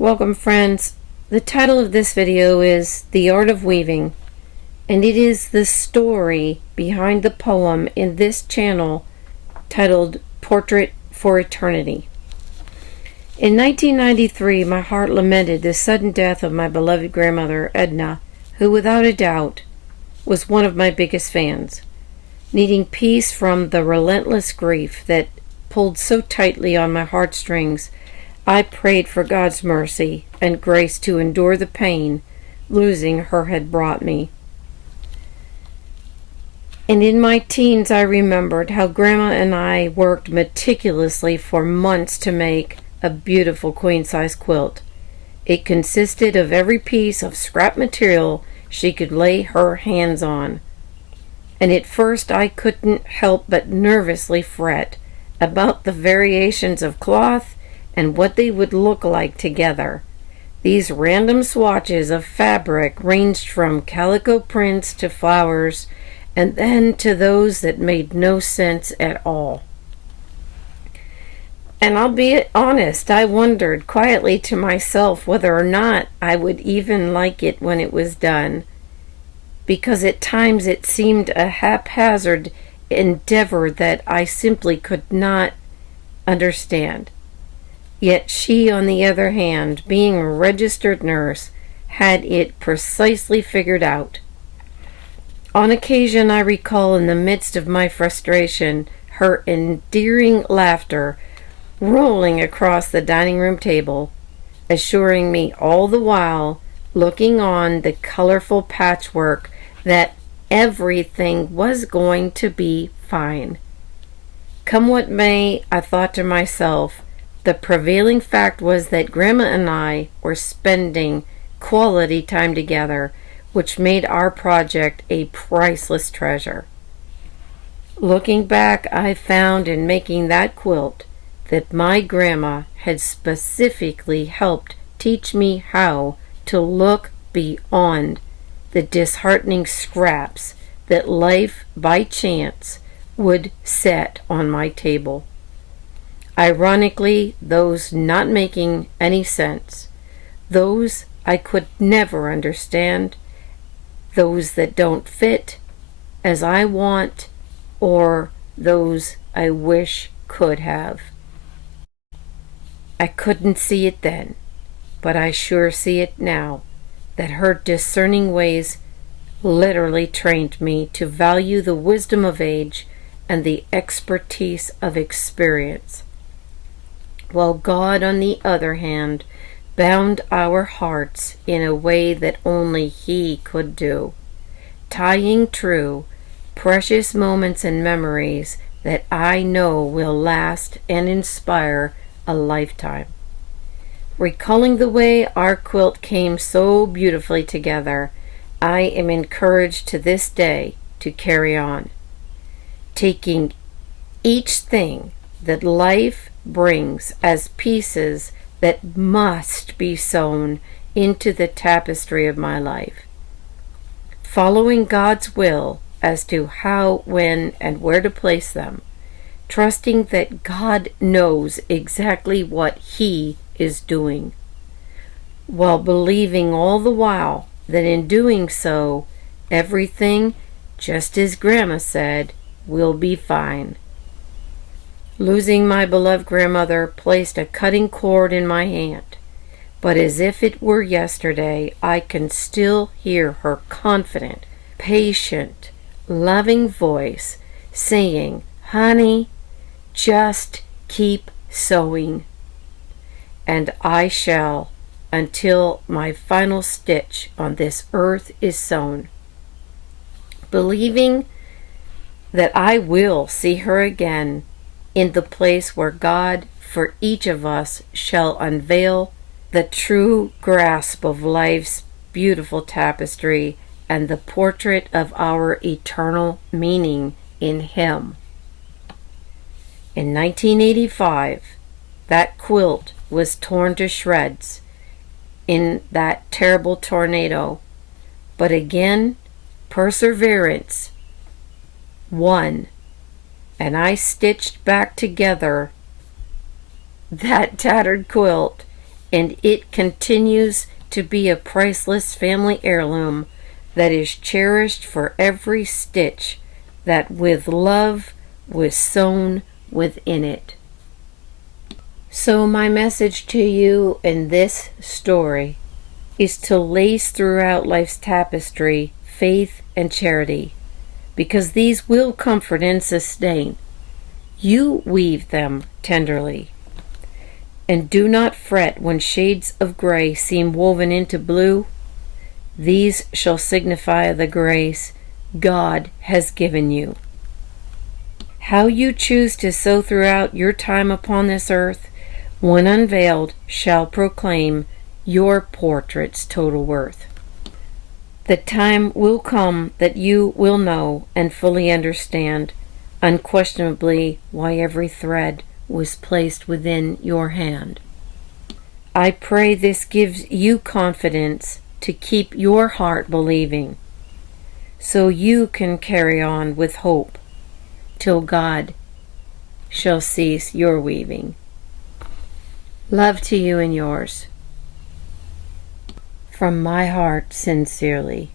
Welcome, friends. The title of this video is The Art of Weaving, and it is the story behind the poem in this channel titled Portrait for Eternity. In 1993, my heart lamented the sudden death of my beloved grandmother, Edna, who without a doubt was one of my biggest fans. Needing peace from the relentless grief that pulled so tightly on my heartstrings, I prayed for God's mercy and grace to endure the pain losing her had brought me. And in my teens, I remembered how Grandma and I worked meticulously for months to make a beautiful queen-size quilt. It consisted of every piece of scrap material she could lay her hands on. And at first I couldn't help but nervously fret about the variations of cloth and what they would look like together. These random swatches of fabric ranged from calico prints to flowers, and then to those that made no sense at all. And I'll be honest, I wondered quietly to myself whether or not I would even like it when it was done, because at times it seemed a haphazard endeavor that I simply could not understand. Yet she, on the other hand, being a registered nurse, had it precisely figured out. On occasion, I recall in the midst of my frustration, her endearing laughter rolling across the dining room table, assuring me all the while, looking on the colorful patchwork, that everything was going to be fine. Come what may, I thought to myself, the prevailing fact was that Grandma and I were spending quality time together, which made our project a priceless treasure. Looking back, I found in making that quilt that my grandma had specifically helped teach me how to look beyond the disheartening scraps that life by chance would set on my table. Ironically, those not making any sense, those I could never understand, those that don't fit as I want, or those I wish could have. I couldn't see it then, but I sure see it now, that her discerning ways literally trained me to value the wisdom of age and the expertise of experience, while God, on the other hand, bound our hearts in a way that only He could do, tying true precious moments and memories that I know will last and inspire a lifetime. Recalling the way our quilt came so beautifully together, I am encouraged to this day to carry on, taking each thing that life brings as pieces that must be sewn into the tapestry of my life, following God's will as to how, when, and where to place them, trusting that God knows exactly what He is doing, while believing all the while that in doing so, everything, just as Grandma said, will be fine. Losing my beloved grandmother placed a cutting cord in my hand, but as if it were yesterday, I can still hear her confident, patient, loving voice saying, "Honey, just keep sewing." And I shall, until my final stitch on this earth is sewn, believing that I will see her again in the place where God for each of us shall unveil the true grasp of life's beautiful tapestry and the portrait of our eternal meaning in Him. In 1985, that quilt was torn to shreds in that terrible tornado, but again, perseverance won, and I stitched back together that tattered quilt and it continues to be a priceless family heirloom that is cherished for every stitch that with love was sewn within it. So my message to you in this story is to lace throughout life's tapestry faith and charity, because these will comfort and sustain. You weave them tenderly. And do not fret when shades of gray seem woven into blue. These shall signify the grace God has given you. How you choose to sow throughout your time upon this earth, when unveiled, shall proclaim your portrait's total worth. The time will come that you will know and fully understand, unquestionably, why every thread was placed within your hand. I pray this gives you confidence to keep your heart believing, so you can carry on with hope till God shall cease your weaving. Love to you and yours. From my heart, sincerely.